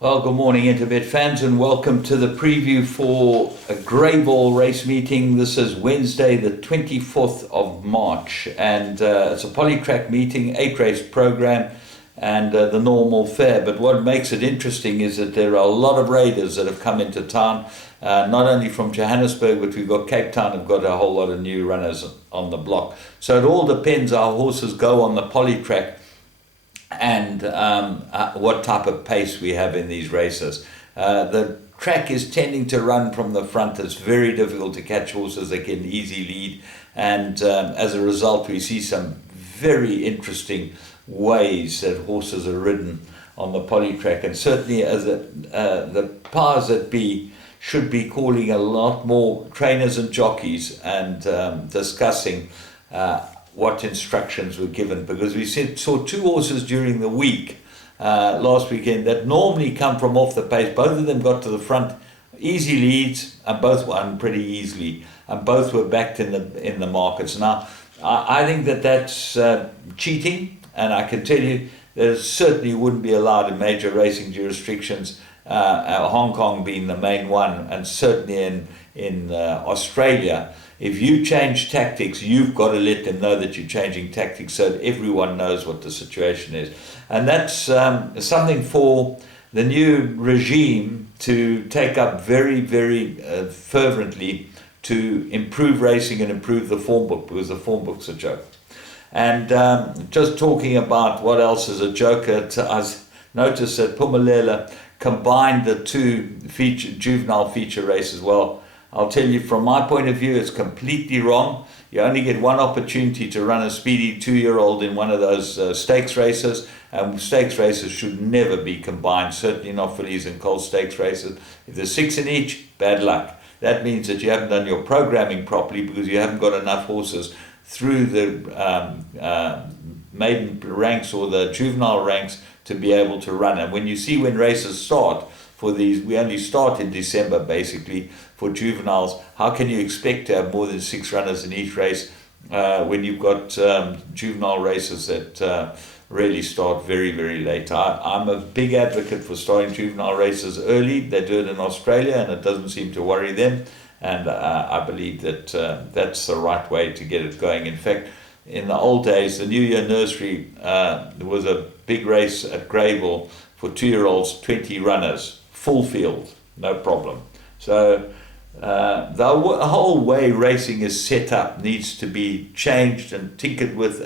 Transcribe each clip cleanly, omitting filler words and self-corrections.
Well, good morning, Interbet fans, and welcome to the preview for a Greyville race meeting. This is Wednesday, the 24th of March, and it's a polytrack meeting, 8-race program, and the normal fare. But what makes it interesting is that there are a lot of raiders that have come into town, not only from Johannesburg, but we've got Cape Town, have got a whole lot of new runners on the block. So it all depends how horses go on the polytrack and what type of pace we have in these races. The track is tending to run from the front. It's very difficult to catch horses that get an easy lead, and as a result we see some very interesting ways that horses are ridden on the polytrack, and certainly as the powers that be should be calling a lot more trainers and jockeys and discussing what instructions were given, because we saw two horses during the week last weekend that normally come from off the pace. Both of them got to the front, easy leads, and both won pretty easily, and both were backed in the markets. Now, I think that's cheating, and I can tell you there certainly wouldn't be allowed in major racing jurisdictions, Hong Kong being the main one, and certainly in Australia. If you change tactics, you've got to let them know that you're changing tactics so that everyone knows what the situation is. And that's something for the new regime to take up very, very fervently, to improve racing and improve the form book, because the form book's a joke. And just talking about what else is a joke, I noticed that Pumalela combined the two juvenile feature races. Well, I'll tell you, from my point of view, it's completely wrong. You only get one opportunity to run a speedy 2-year-old in one of those stakes races, and stakes races should never be combined, certainly not fillies and colt stakes races. If there's 6 in each, bad luck. That means that you haven't done your programming properly, because you haven't got enough horses through the maiden ranks or the juvenile ranks to be able to run. And when races start for these, we only start in December basically for juveniles. How can you expect to have more than 6 runners in each race when you've got juvenile races that really start very, very late? I'm a big advocate for starting juvenile races early. They do it in Australia and it doesn't seem to worry them, and I believe that that's the right way to get it going. In fact, in the old days, the New Year Nursery, there was a big race at Greyville for 2-year-olds, 20 runners, full field, no problem. So the whole way racing is set up needs to be changed and tinkered with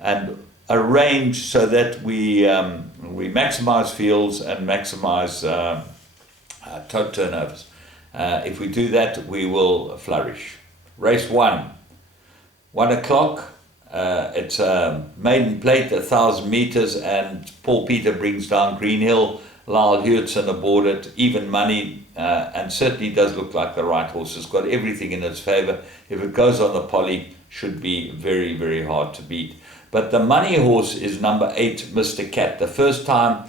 and arranged so that we maximize fields and maximize tote turnovers. If we do that, we will flourish. Race 1, 1 o'clock. It's a maiden plate, 1,000 meters, and Paul Peter brings down Greenhill. Lyle Hewitson aboard it, even money, and certainly does look like the right horse. It's got everything in its favor. If it goes on the poly, should be very, very hard to beat. But the money horse is number 8, Mr. Cat. The first time,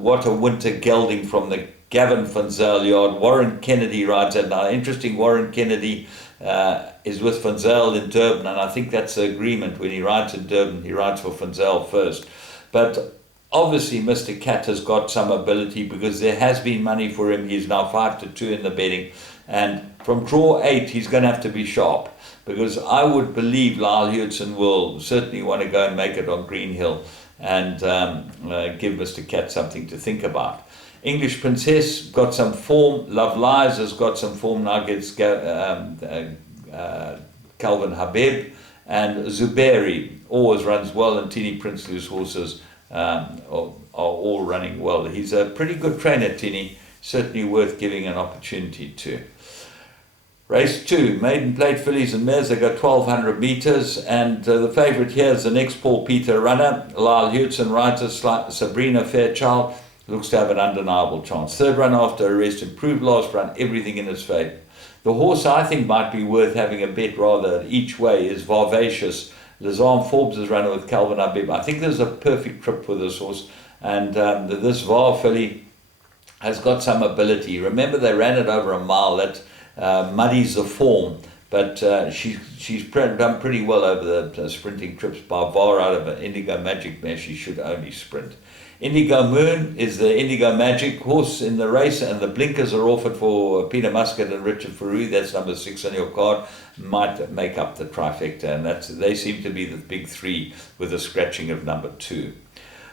what a winter gelding from the Gavin Funzel yard. Warren Kennedy rides it. Now, interesting, Warren Kennedy is with Funzel in Durban, and I think that's the agreement. When he rides in Durban, he rides for Funzel first. But obviously, Mr. Cat has got some ability, because there has been money for him. He's now 5-2 in the betting, and from draw 8, he's going to have to be sharp, because I would believe Lyle Hewitson will certainly want to go and make it on Greenhill and give Mr. Cat something to think about. English Princess got some form. Love Lies has got some form now against Calvin Habib, and Zuberi always runs well, and Tini Prinsloo's horses are all running well. He's a pretty good trainer, Tini, certainly worth giving an opportunity to. Race 2, maiden plate fillies and mares. They got 1,200 meters, and the favorite here is the next Paul Peter runner. Lyle Hewitson rides a Sabrina Fairchild, looks to have an undeniable chance. Third run after arrest, improved last run, everything in its favour. The horse I think might be worth having a bet rather each way is Varvacious. Lazarne Forbes is runner with Calvin Habib. I think there's a perfect trip for this horse, and this Var filly has got some ability. Remember, they ran it over a mile. That muddies the form, But she's done pretty well over the sprinting trips. By far, out of an Indigo Magic mare, she should only sprint. Indigo Moon is the Indigo Magic horse in the race, and the blinkers are offered for Peter Muscat and Richard Farou. That's number 6 on your card. Might make up the trifecta, and they seem to be the big three with a scratching of number 2.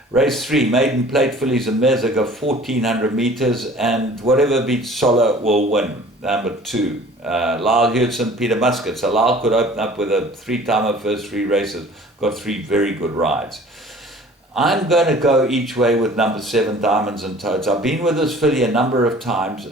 Race 3, Maiden Plate fillies and mares that go 1400 meters, and whatever beats Solo will win. Number 2, Lyle Hudson, Peter Muscat. So Lyle could open up with a 3-timer first 3 races. Got 3 very good rides. I'm going to go each way with number 7, Diamonds and Toads. I've been with this filly a number of times.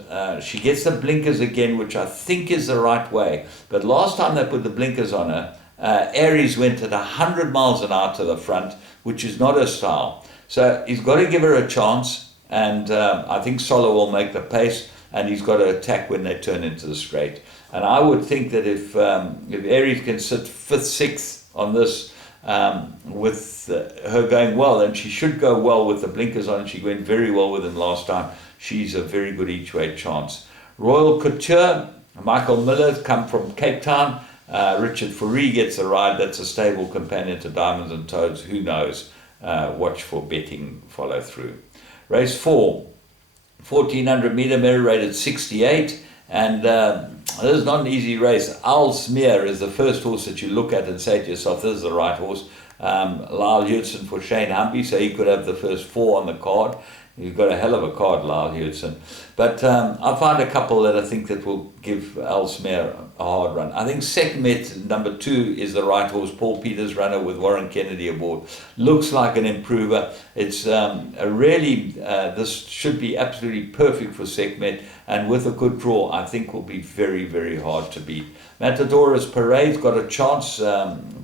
She gets the blinkers again, which I think is the right way. But last time they put the blinkers on her, Aries went at 100 miles an hour to the front, which is not her style. So he's got to give her a chance, and I think Solo will make the pace, and he's got to attack when they turn into the straight. And I would think that if Aries can sit 5th, 6th on this, with her going well, and she should go well with the blinkers on, and she went very well with him last time, she's a very good each way chance. Royal Couture, Michael Miller, come from Cape Town. Richard Farou gets a ride. That's a stable companion to Diamonds and Toads. Who knows? Watch for betting follow through. Race 4, 1400 meter mare rated 68, and this is not an easy race. Owlsmere is the first horse that you look at and say to yourself, this is the right horse. Lyle Hudson for Shane Humby, so he could have the first 4 on the card. You've got a hell of a card, Lyle Hudson. But I find a couple that I think that will give Owlsmere a hard run. I think Sekhmet, number 2, is the right horse. Paul Peters runner with Warren Kennedy aboard. Looks like an improver. It's this should be absolutely perfect for Sekhmet, and with a good draw, I think will be very, very hard to beat. Matadora's Parade's got a chance.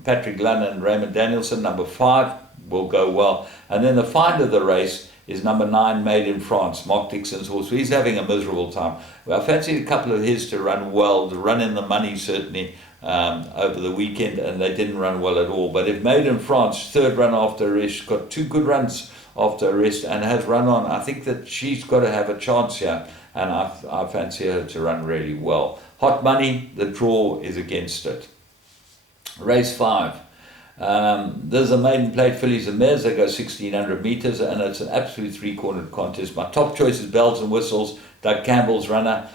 Patrick Lunn and Raymond Danielson, number 5, will go well. And then the find of the race is number 9, Made in France, Mark Dixon's horse. He's having a miserable time. Well, I fancied a couple of his to run well, to run in the money certainly over the weekend, and they didn't run well at all. But if Made in France, 3rd run after arrest, got 2 good runs after arrest and has run on, I think that she's got to have a chance here, and I fancy her to run really well. Hot Money, the draw is against it. Race 5. There's a Maiden Plate fillies and mares that go 1600 meters, and it's an absolute 3-cornered contest. My top choice is Bells and Whistles. Doug Campbell's runner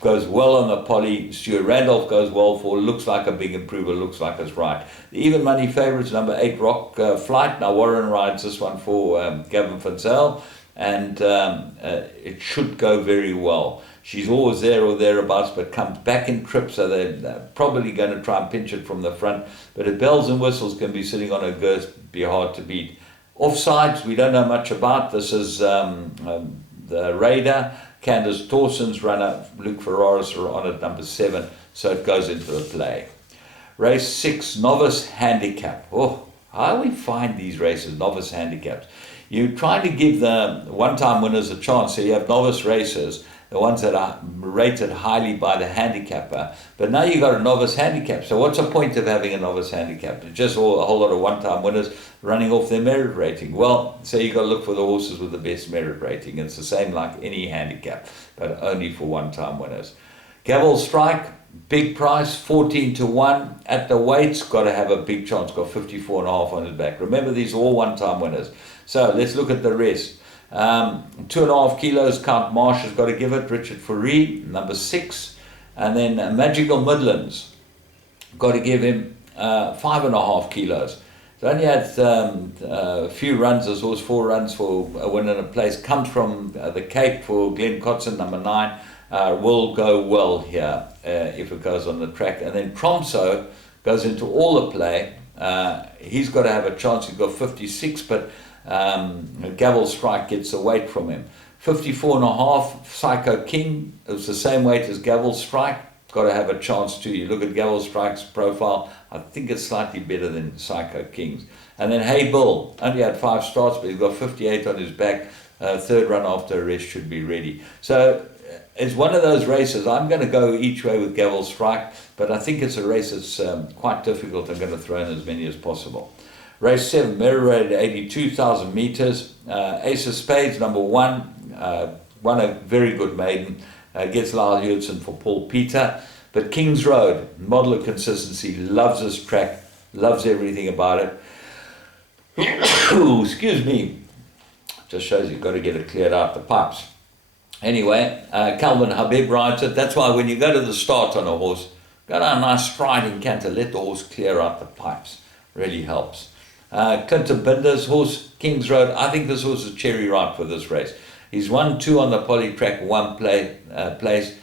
goes well on the Poly. Stuart Randolph goes well for, looks like a big improver, looks like it's right. The even money favourites, number 8, Rock Flight. Now Warren rides this one for Gavin Fenzell, and it should go very well. She's always there or thereabouts, but comes back in trips, so they're probably going to try and pinch it from the front. But if Bells and Whistles can be sitting on her girth, it'd be hard to beat. Offsides, we don't know much about. This is the Raider. Candace Dawson's runner, Luke Ferraris, are on at number 7, so it goes into the play. Race 6, Novice Handicap. Oh, how do we find these races, Novice Handicaps? You try to give the one-time winners a chance, so you have novice races, the ones that are rated highly by the handicapper. But now you've got a novice handicap. So what's the point of having a novice handicap? It's just a whole lot of one-time winners running off their merit rating. Well, so you've got to look for the horses with the best merit rating. It's the same like any handicap, but only for one-time winners. Gavel Strike, big price, 14-1 at the weights. Got to have a big chance. Got 54.5 on his back. Remember, these are all one-time winners. So let's look at the rest. 2.5 kilos, Count Marsh has got to give it. Richard Farou, number 6. And then Magical Midlands, got to give him 5.5 kilos. So only had a few runs, as was 4 runs for a win and a place. Comes from the Cape for Glenn Cotson, number 9. Will go well here if it goes on the track. And then Tromso goes into all the play. He's got to have a chance. He's got 56, but Gavel Strike gets the weight from him. 54.5, Psycho King. It's the same weight as Gavel Strike. Got to have a chance too. You look at Gavel Strike's profile, I think it's slightly better than Psycho King's. And then Hey Bill, only had 5 starts, but he's got 58 on his back. 3rd run after arrest should be ready. So it's one of those races. I'm going to go each way with Gavel Strike, but I think it's a race that's quite difficult. I'm going to throw in as many as possible. Race 7, Mary rated 82,000 meters. Ace of Spades, number 1, won a very good maiden. Gets Lyle Hudson for Paul Peter. But Kings Road, model of consistency, loves this track, loves everything about it. Ooh, excuse me. Just shows you've got to get it cleared out the pipes. Anyway, Calvin Habib rides it. That's why when you go to the start on a horse, go down a nice striding canter, let the horse clear out the pipes. Really helps. Clinton Binder's horse, Kings Road. I think this horse is cherry ripe for this race. He's won 2 on the poly track, 1 place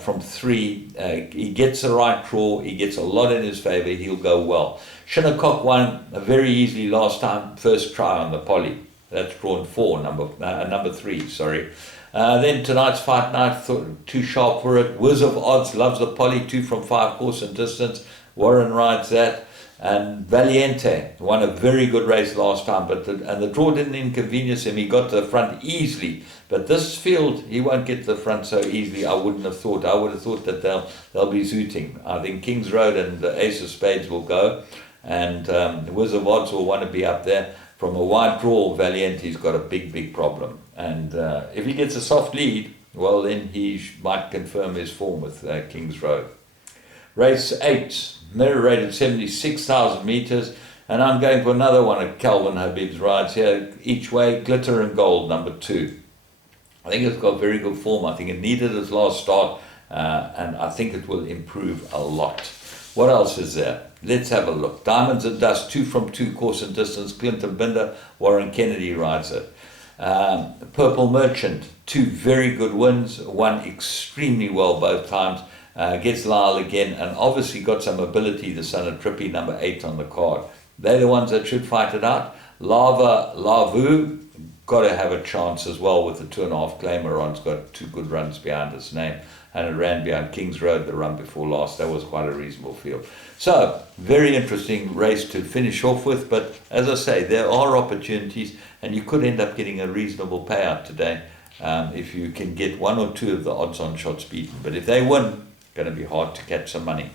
from 3. He gets the right draw. He gets a lot in his favour. He'll go well. Shinnecock won very easily last time, first try on the poly. That's drawn 4, number 3, sorry. Then tonight's fight night, too sharp for it. Whiz of Odds loves the poly, 2 from 5 course and distance. Warren rides that. And Valiente won a very good race last time, but the draw didn't inconvenience him. He got to the front easily. But this field, he won't get to the front so easily, I wouldn't have thought. I would have thought that they'll be zooting. I think Kings Road and the Ace of Spades will go. And Whiz of Odds will want to be up there. From a wide draw, Valiente's got a big problem. And if he gets a soft lead, well, then he might confirm his form with Kings Road. Race 8, mirror rated 76,000 meters. And I'm going for another one of Calvin Habib's rides here. Each way, Glitter and Gold, number 2. I think it's got very good form. I think it needed its last start. And I think it will improve a lot. What else is there? Let's have a look. Diamonds and Dust, 2 from 2 course and distance. Clinton Binder, Warren Kennedy rides it. Purple Merchant, 2 very good wins. Won extremely well both times. Gets Lyle again, and obviously got some ability, the son of Trippy, number 8 on the card. They're the ones that should fight it out. Lava Lavu, got to have a chance as well with the 2.5 claimer on. It's got 2 good runs behind its name. And it ran behind Kings Road the run before last. That was quite a reasonable field. So, very interesting race to finish off with. But as I say, there are opportunities, and you could end up getting a reasonable payout today if you can get 1 or 2 of the odds-on shots beaten. But if they win, it's going to be hard to catch some money.